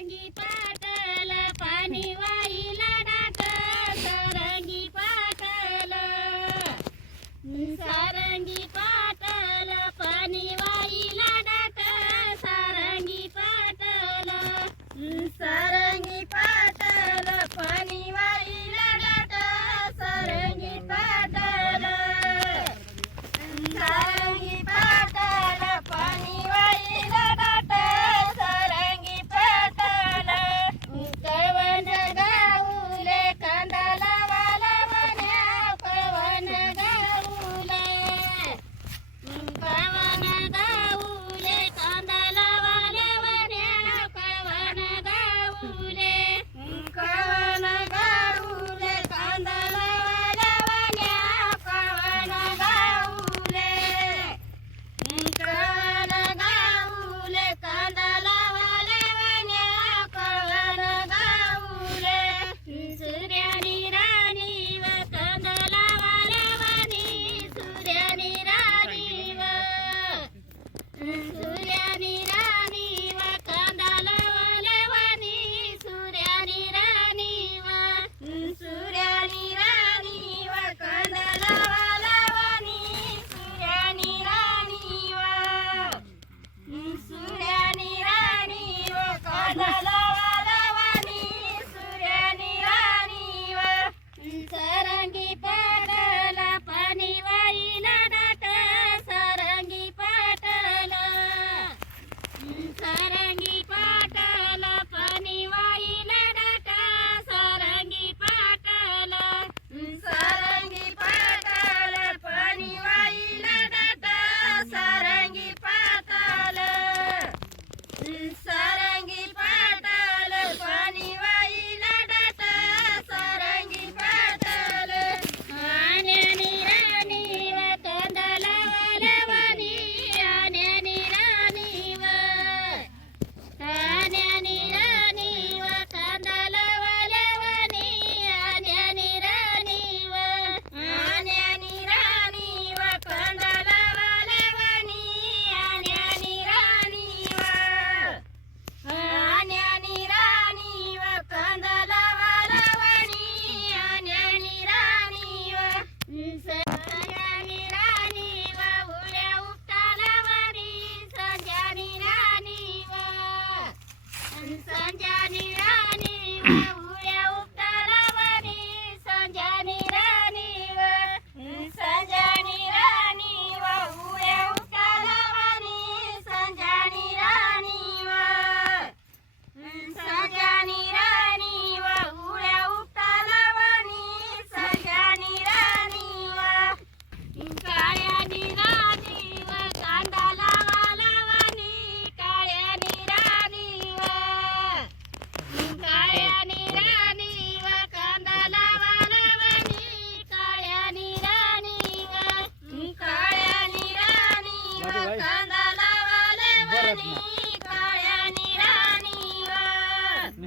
Sangeeta.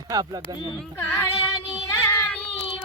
આપલા Ganga કાળાની Rani